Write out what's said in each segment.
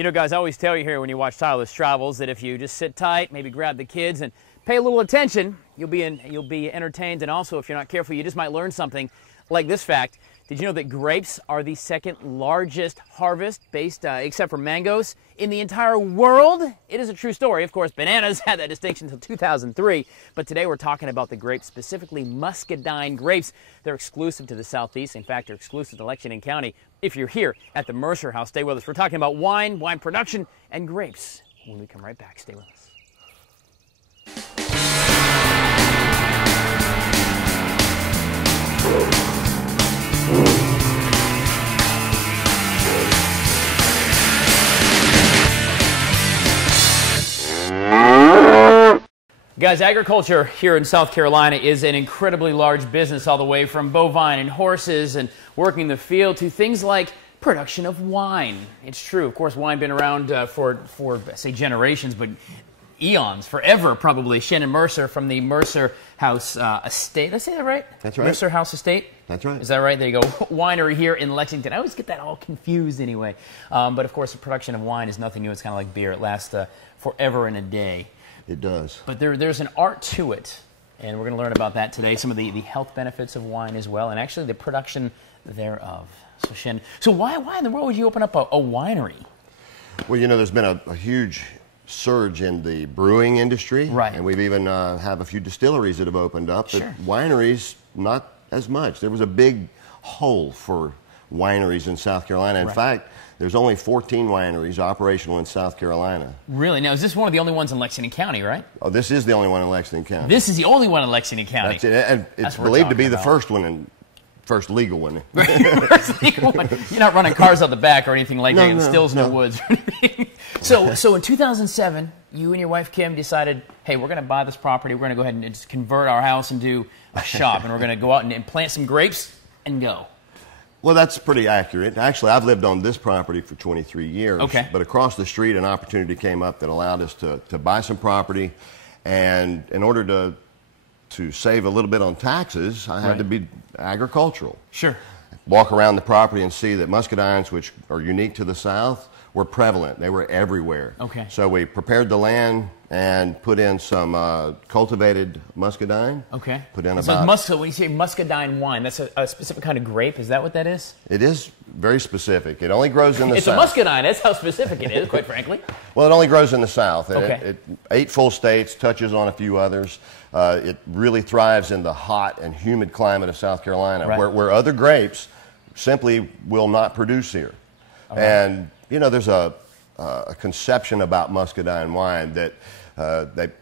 You know, guys, I always tell you here when you watch Tyler's Travels that if you just sit tight, maybe grab the kids and pay a little attention, you'll be entertained, and also if you're not careful, you just might learn something like this fact. Did you know that grapes are the second largest harvest based, except for mangoes, in the entire world? It is a true story. Of course, bananas had that distinction until 2003, but today we're talking about the grapes, specifically muscadine grapes. They're exclusive to the Southeast. In fact, they're exclusive to Lexington County. If you're here at the Mercer House, stay with us. We're talking about wine production, and grapes when we come right back. Stay with us. Guys, agriculture here in South Carolina is an incredibly large business, all the way from bovine and horses and working the field to things like production of wine. It's true, of course, wine been around for say generations, but eons, forever probably. Shannon Mercer from the Mercer House Estate. Did I say that right? That's right. Mercer House Estate? That's right. Is that right? There you go. Winery here in Lexington. I always get that all confused anyway. But of course, the production of wine is nothing new. It's kind of like beer. It lasts forever and a day. It does. But there's an art to it, and we're going to learn about that today. Some of the health benefits of wine as well, and actually the production thereof. So Shannon, so why in the world would you open up a winery? Well, you know, there's been a huge surge in the brewing industry, right? And we've even have a few distilleries that have opened up. But sure. Wineries, not as much. There was a big hole for wineries in South Carolina. In fact, there's only 14 wineries operational in South Carolina. Really? Now, is this one of the only ones in Lexington County, right? Oh, this is the only one in Lexington County. This is the only one in Lexington County. That's it. And it's believed to be the first one and first legal one. First legal one. You're not running cars out the back or anything like that in stills in the woods or anything. So in 2007, you and your wife Kim decided, hey, we're going to buy this property. We're going to go ahead and just convert our house into a shop, and we're going to go out and plant some grapes and go. Well, that's pretty accurate. Actually, I've lived on this property for 23 years. Okay. But across the street, an opportunity came up that allowed us to buy some property. And in order to save a little bit on taxes, I had to be agricultural. Sure. Walk around the property and see that muscadines, which are unique to the South, were prevalent. They were everywhere. Okay. So we prepared the land and put in some cultivated muscadine. Okay. Put in so when you say muscadine wine, that's a specific kind of grape. Is that what that is? It is very specific. It only grows in the South. It's a muscadine. That's how specific it is, quite frankly. Well, it only grows in the South. Okay. It 8 full states, touches on a few others. It really thrives in the hot and humid climate of South Carolina, where other grapes simply will not produce here. Okay. And you know, there's a conception about muscadine wine that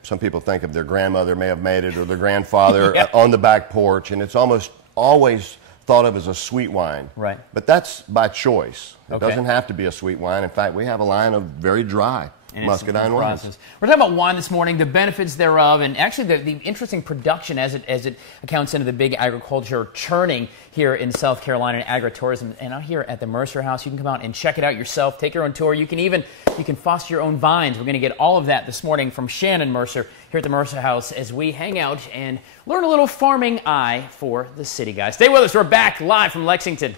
some people think of their grandmother may have made it, or their grandfather on the back porch, and it's almost always thought of as a sweet wine. Right. But that's by choice. It doesn't have to be a sweet wine. In fact, we have a line of very dry muscadine wines. We're talking about wine this morning, the benefits thereof, and actually the interesting production as it accounts into the big agriculture churning here in South Carolina and agritourism. And out here at the Mercer House, you can come out and check it out yourself, take your own tour. You can foster your own vines. We're going to get all of that this morning from Shannon Mercer here at the Mercer House as we hang out and learn a little farming eye for the city, guys. Stay with us. We're back live from Lexington.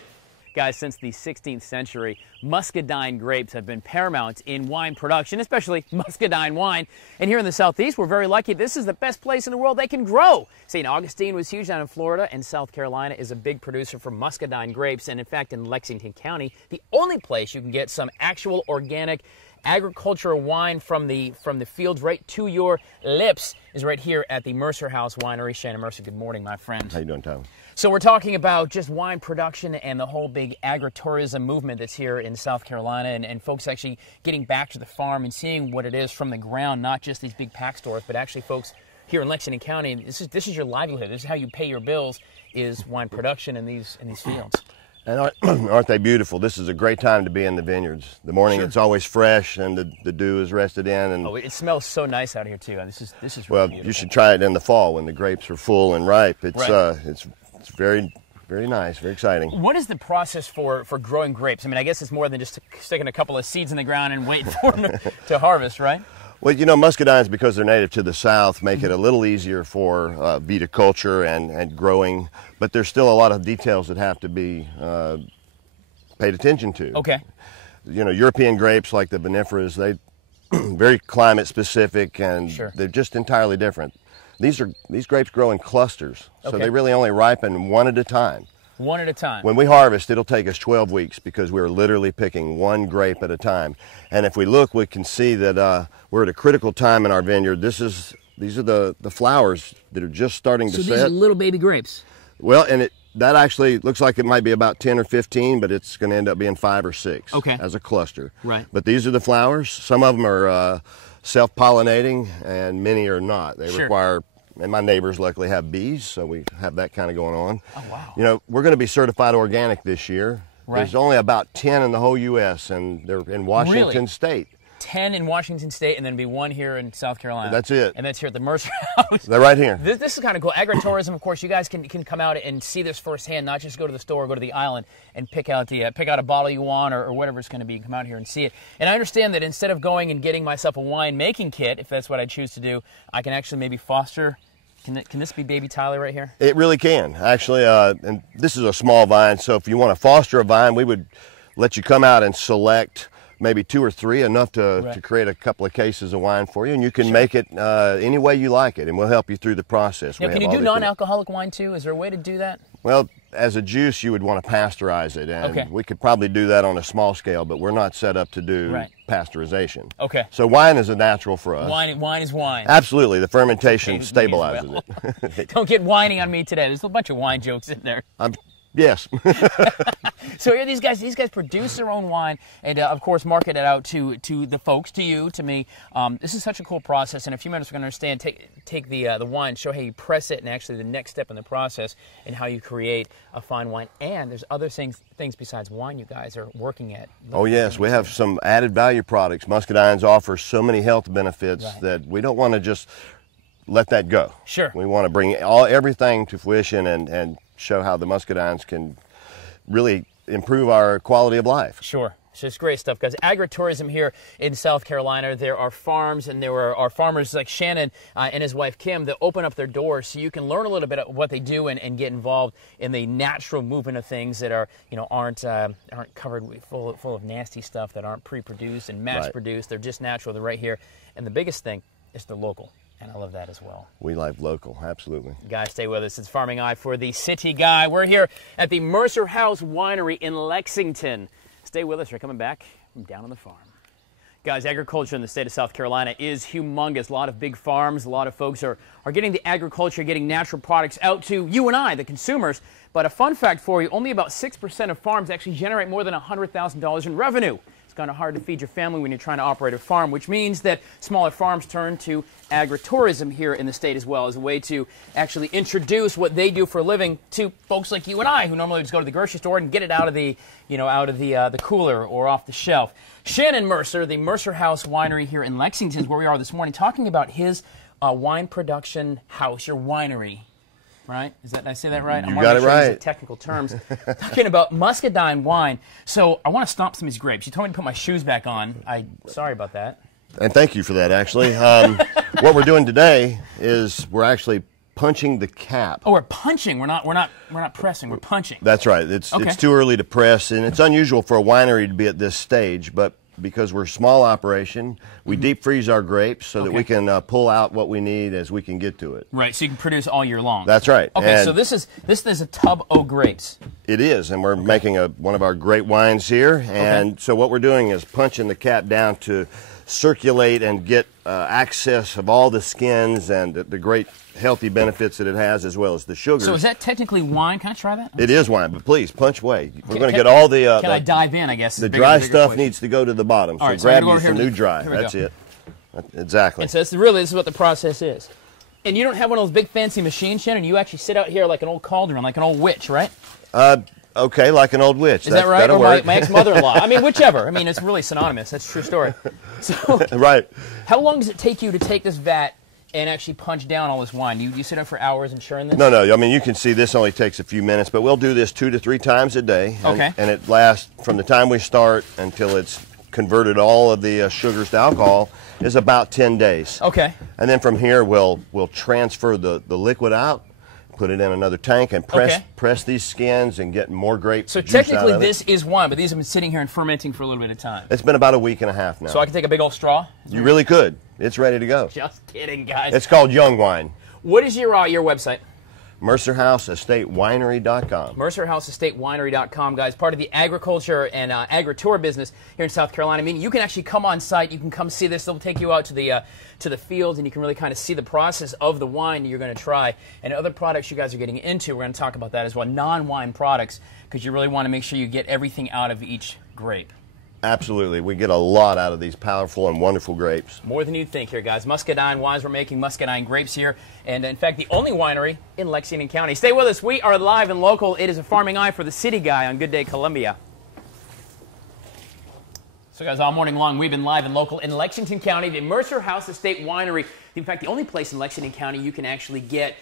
Guys, since the 16th century, muscadine grapes have been paramount in wine production, especially muscadine wine. And here in the Southeast, we're very lucky. This is the best place in the world they can grow. St. Augustine was huge down in Florida, and South Carolina is a big producer for muscadine grapes. And in fact, in Lexington County, the only place you can get some actual organic agricultural wine from the fields right to your lips is right here at the Mercer House Winery. Shannon Mercer, good morning, my friend. How you doing, Tyler? So we're talking about just wine production and the whole big agritourism movement that's here in South Carolina, and folks actually getting back to the farm and seeing what it is from the ground, not just these big pack stores, but actually folks here in Lexington County. This is your livelihood. This is how you pay your bills, is wine production in these fields. And aren't they beautiful? This is a great time to be in the vineyards. The morning it's always fresh, and the dew is rested in. And it smells so nice out here too. This is really beautiful. You should try it in the fall when the grapes are full and ripe. It's very, very nice, very exciting. What is the process for growing grapes? I mean, I guess it's more than just sticking a couple of seeds in the ground and waiting for them to harvest, right? Well, you know, muscadines, because they're native to the South, make it a little easier for viticulture and growing, but there's still a lot of details that have to be paid attention to. Okay. European grapes like the vinifera's, they very climate specific, and they're just entirely different. These grapes grow in clusters, so they really only ripen one at a time. One at a time. When we harvest, it'll take us 12 weeks because we're literally picking one grape at a time. And if we look, we can see that we're at a critical time in our vineyard. These are the flowers that are just starting to set. So these are little baby grapes. Well, and that actually looks like it might be about 10 or 15, but it's going to end up being 5 or 6 as a cluster. Right. But these are the flowers. Some of them are self-pollinating, and many are not. They require, and my neighbors luckily have bees, so we have that kind of going on. Oh, wow. We're going to be certified organic this year. Right. There's only about 10 in the whole U.S., and they're in Washington State. 10 in Washington State, and then be 1 here in South Carolina. That's it. And that's here at the Mercer House. They're right here. This is kind of cool. Agritourism, of course, you guys can come out and see this firsthand, not just go to the store or go to the island and pick out a bottle you want or whatever it's going to be, and come out here and see it. And I understand that instead of going and getting myself a wine-making kit, if that's what I choose to do, I can actually maybe foster. Can this be baby Tyler right here? It really can, actually. And this is a small vine, so if you want to foster a vine, we would let you come out and select maybe 2 or 3, enough to create a couple of cases of wine for you, and you can make it any way you like it, and we'll help you through the process. Now, can you do non-alcoholic wine too? Is there a way to do that? Well, as a juice, you would want to pasteurize it, and we could probably do that on a small scale, but we're not set up to do pasteurization. Okay. So wine is a natural for us. Wine is wine. Absolutely. The fermentation stabilizes it. Don't get whining on me today. There's a bunch of wine jokes in there. Yes. So here these guys produce their own wine and of course market it out to the folks, to you, to me. This is such a cool process. In a few minutes we're going to understand, take the wine, show how you press it, and actually the next step in the process and how you create a fine wine. And there's other things besides wine you guys are working at. Oh yes, we have some added value products. Muscadines offer so many health benefits that we don't want to just let that go. Sure. We want to bring everything to fruition and show how the muscadines can really improve our quality of life. Sure. So it's great stuff, guys. Agritourism here in South Carolina. There are farms, and there are farmers like Shannon and his wife Kim that open up their doors so you can learn a little bit of what they do and get involved in the natural movement of things that are, aren't covered full of nasty stuff, that aren't pre-produced and mass-produced. They're just natural. They're right here. And the biggest thing is they're local. And I love that as well. We like local, absolutely. Guys, stay with us. It's Farming Eye for the City Guy. We're here at the Mercer House Winery in Lexington. Stay with us. We're coming back from down on the farm. Guys, agriculture in the state of South Carolina is humongous. A lot of big farms. A lot of folks are getting the agriculture, getting natural products out to you and I, the consumers. But a fun fact for you, only about 6% of farms actually generate more than $100,000 in revenue. It's kind of hard to feed your family when you're trying to operate a farm, which means that smaller farms turn to agritourism here in the state as well as a way to actually introduce what they do for a living to folks like you and I, who normally just go to the grocery store and get it out of the cooler or off the shelf. Shannon Mercer, the Mercer House Winery here in Lexington, is where we are this morning, talking about his wine production house, your winery. Right? Did I say that right? You got it right. Technical terms. Talking about muscadine wine. So I want to stomp some of these grapes. You told me to put my shoes back on. Sorry about that. And thank you for that, actually. What we're doing today is we're actually punching the cap. Oh, we're punching. We're not pressing. We're punching. That's right. It's too early to press, and it's unusual for a winery to be at this stage, but because we're a small operation, we deep freeze our grapes so that we can pull out what we need as we can get to it. Right, so you can produce all year long. That's right. Okay, and so this is a tub of grapes. It is, and we're making one of our great wines here, and so what we're doing is punching the cap down to circulate and get access of all the skins and the great healthy benefits that it has, as well as the sugars. So is that technically wine? Can I try that? It is wine, but please punch away. We're going to get all the. Can I dive in? I guess the dry stuff needs to go to the bottom. So right, grab you some new dry. That's it. Exactly. And so this is what the process is. And you don't have one of those big fancy machines, Shannon. You actually sit out here like an old cauldron, like an old witch, right? Okay, like an old witch. Is that right? Or my ex-mother-in-law. I mean, whichever. I mean, it's really synonymous. That's a true story. So, right. How long does it take you to take this vat and actually punch down all this wine? You sit up for hours ensuring this? No. I mean, you can see this only takes a few minutes, but we'll do this 2 to 3 times a day. And it lasts from the time we start until it's converted all of the sugars to alcohol is about 10 days. Okay. And then from here, we'll transfer the liquid out, put it in another tank, and press these skins and get more grape So juice out technically of it. this is wine, but these have been sitting here and fermenting for a little bit of time. It's been about a week and a half now. So I can take a big old straw? You really could. It's ready to go. Just kidding, guys. It's called Young Wine. What is your website? MercerHouseEstateWinery.com. MercerHouseEstateWinery.com, guys. Part of the agriculture and agri-tour business here in South Carolina. I mean, you can actually come on site. You can come see this. They'll take you out to the fields, and you can really kind of see the process of the wine you're going to try and other products you guys are getting into. We're going to talk about that as well. Non-wine products, because you really want to make sure you get everything out of each grape. Absolutely. We get a lot out of these powerful and wonderful grapes. More than you'd think here, guys. Muscadine wines. We're making Muscadine grapes here. And, in fact, the only winery in Lexington County. Stay with us. We are live and local. It is a Farming Eye for the City Guy on Good Day Columbia. So, guys, all morning long, we've been live and local in Lexington County, the Mercer House Estate Winery. In fact, the only place in Lexington County you can actually get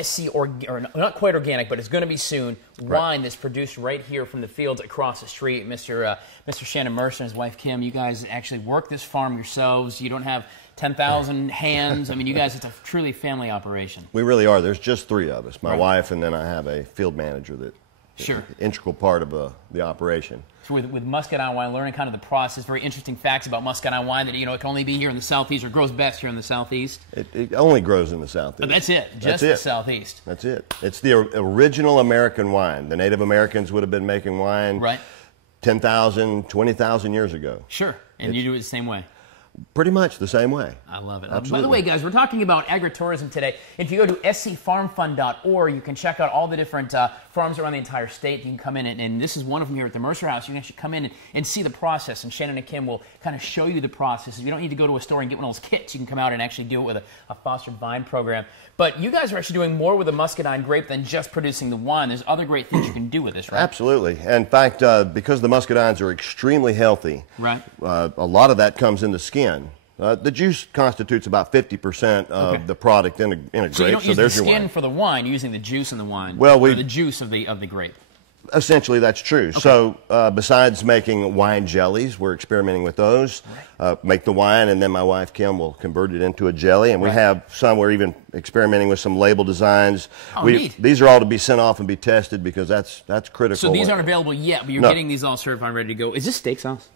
SC, or not quite organic, but it's going to be soon, wine that's produced right here from the fields across the street. Mr. Shannon Mercer and his wife Kim, you guys actually work this farm yourselves. You don't have 10,000 hands. I mean, you guys, it's a truly family operation. We really are. There's just 3 of us, my wife, and then I have a field manager that is an integral part of the operation. So with Muscadine wine, learning kind of the process, very interesting facts about Muscadine wine that, it can only be here in the Southeast, or grows best here in the Southeast. It only grows in the Southeast. But that's it, just the Southeast. That's it. It's the original American wine. The Native Americans would have been making wine 10,000, 20,000 years ago. Sure, and you do it the same way. Pretty much the same way. I love it. Absolutely. By the way, guys, we're talking about agritourism today. If you go to scfarmfund.org, you can check out all the different farms around the entire state. You can come in, and this is one of them here at the Mercer House. You can actually come in and see the process, and Shannon and Kim will kind of show you the process. You don't need to go to a store and get one of those kits. You can come out and actually do it with a fostered vine program. But you guys are actually doing more with the Muscadine grape than just producing the wine. There's other great things you can do with this, right? Absolutely. In fact, because the Muscadines are extremely healthy, a lot of that comes in the skin. The juice constitutes about 50% of the product in a grape. So you don't use the skin for the wine, you're using the juice in the wine, or the juice of the grape. Essentially, that's true. Okay. So besides making wine jellies, we're experimenting with those. Make the wine, and then my wife, Kim, will convert it into a jelly. And we have some, we're even experimenting with some label designs. Neat. These are all to be sent off and be tested, because that's critical. So these aren't available yet, but you're getting these all certified and ready to go. Is this steak sauce?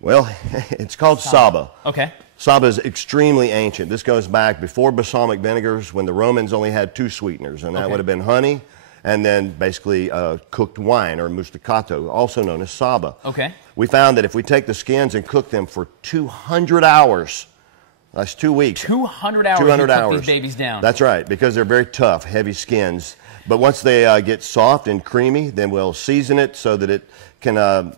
Well, it's called Saba. Okay. Saba is extremely ancient. This goes back before balsamic vinegars, when the Romans only had 2 sweeteners, and that would have been honey and then basically cooked wine, or mustacato, also known as Saba. Okay. We found that if we take the skins and cook them for 200 hours, that's 2 weeks. 200 hours 200 to hours. cook these babies down. That's right, because they're very tough, heavy skins. But once they get soft and creamy, then we'll season it so that it can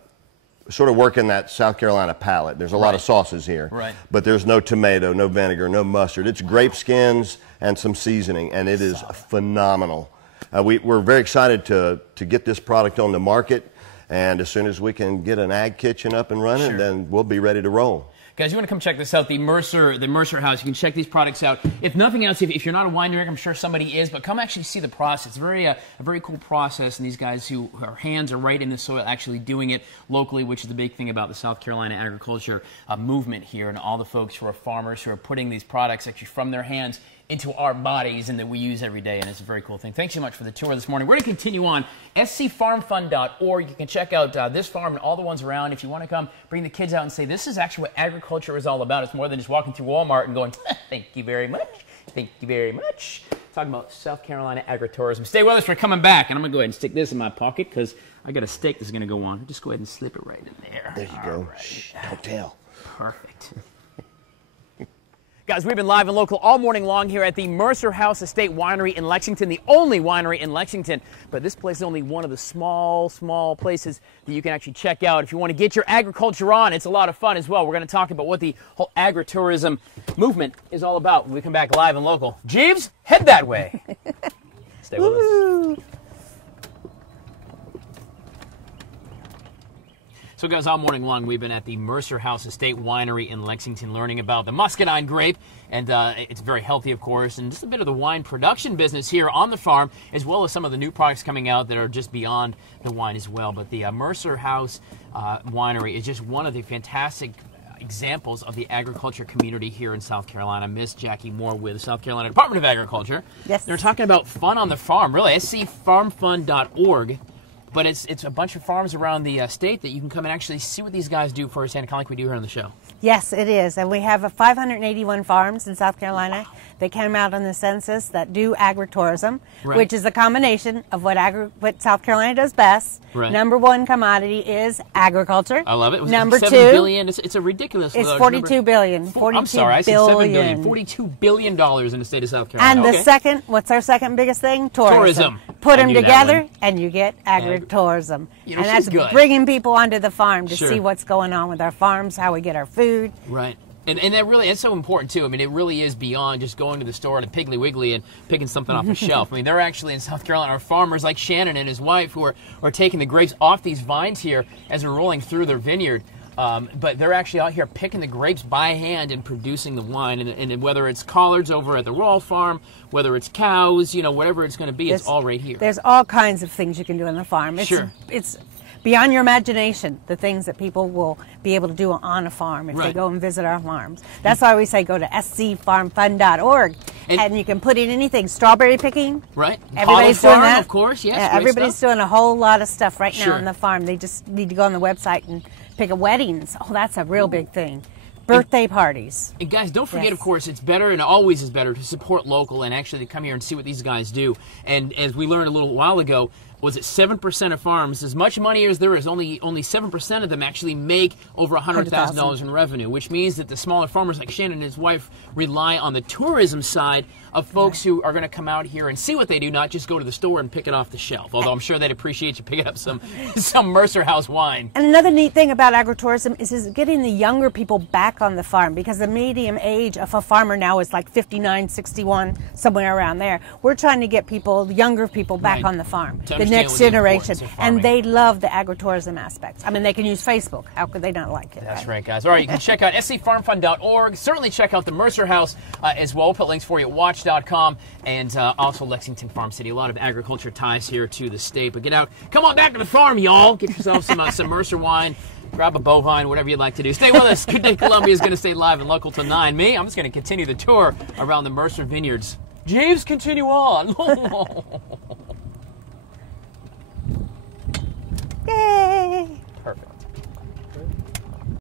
sort of work in that South Carolina palate. There's a lot of sauces here, but there's no tomato, no vinegar, no mustard. It's grape skins and some seasoning, and it is phenomenal. We're very excited to get this product on the market, and as soon as we can get an ag kitchen up and running, then we'll be ready to roll. Guys, you want to come check this out, the Mercer House. You can check these products out. If nothing else, if you're not a winemaker, I'm sure somebody is, but come actually see the process. It's a very cool process, and these guys whose hands are right in the soil actually doing it locally, which is the big thing about the South Carolina agriculture movement here, and all the folks who are farmers who are putting these products actually from their hands into our bodies and that we use every day, and it's a very cool thing. Thanks so much for the tour this morning. We're going to continue on. scfarmfund.org. You can check out this farm and all the ones around. If you want to come, bring the kids out and say, this is actually what agriculture is all about. It's more than just walking through Walmart and going, thank you very much. Thank you very much. Talking about South Carolina agritourism. Stay with us. We're coming back, and I'm going to go ahead and stick this in my pocket because I got a steak that's going to go on. Just go ahead and slip it right in there. There you go. Shh, don't tell. Perfect. Guys, we've been live and local all morning long here at the Mercer House Estate Winery in Lexington, the only winery in Lexington. But this place is only one of the small places that you can actually check out. If you want to get your agriculture on, it's a lot of fun as well. We're going to talk about what the whole agritourism movement is all about when we come back live and local. Jeeves, head that way. Stay with us. So guys, all morning long we've been at the Mercer House Estate Winery in Lexington learning about the Muscadine grape, and it's very healthy, of course, and just a bit of the wine production business here on the farm, as well as some of the new products coming out that are just beyond the wine as well. But the Mercer House Winery is just one of the fantastic examples of the agriculture community here in South Carolina. Miss Jackie Moore with the South Carolina Department of Agriculture. Yes. They're talking about fun on the farm, really, scfarmfund.org. But it's a bunch of farms around the state that you can come and actually see what these guys do firsthand, kind of like we do here on the show. Yes, it is. And we have 581 farms in South Carolina. They came out on the census that do agritourism, which is a combination of what South Carolina does best. Right. Number one commodity is agriculture. I love it. Number $7 two, billion. It's a ridiculous. It's $42 billion. I'm sorry, I said $7 billion. $42 billion in the state of South Carolina. And the second, what's our second biggest thing? Tourism. Put them together, and you get agritourism. You know, and that's good. bringing people onto the farm to see what's going on with our farms, how we get our food. Right. And that really, it's so important, too. I mean, it really is beyond just going to the store and a Piggly Wiggly and picking something off the shelf. I mean, they're actually in South Carolina, our farmers like Shannon and his wife who are taking the grapes off these vines here as they're rolling through their vineyard. But they're actually out here picking the grapes by hand and producing the wine. And whether it's collards over at the Royal Farm, whether it's cows, whatever it's going to be, it's all right here. There's all kinds of things you can do on the farm. It's beyond your imagination, the things that people will be able to do on a farm if they go and visit our farms. That's why we say go to scfarmfund.org, and you can put in anything. Strawberry picking. Right. Everybody's doing that. Of course, yes. Everybody's doing a whole lot of stuff right now on the farm. They just need to go on the website and pick a weddings. Oh, that's a real big thing. Birthday parties. And guys, don't forget, of course, it's better and always is better to support local and actually come here and see what these guys do. And as we learned a little while ago, was it 7% of farms, as much money as there is, only 7% of them actually make over $100,000 in revenue, which means that the smaller farmers like Shannon and his wife rely on the tourism side of folks who are going to come out here and see what they do, not just go to the store and pick it off the shelf, although I'm sure they'd appreciate you picking up some Mercer House wine. And another neat thing about agritourism is getting the younger people back on the farm, because the median age of a farmer now is like 59, 61, somewhere around there. We're trying to get people, younger people, back on the farm, the next generation, and they love the agritourism aspects. I mean, they can use Facebook. How could they not like it? That's right, guys. All right, you can check out scfarmfund.org. Certainly check out the Mercer House as well. We'll put links for you at WACH.com, and also Lexington Farm City. A lot of agriculture ties here to the state. But get out. Come on back to the farm, y'all. Get yourself some Mercer wine. Grab a bovine, whatever you'd like to do. Stay with us. Good Day Columbia is going to stay live and local till 9. I'm just going to continue the tour around the Mercer Vineyards. James, continue on.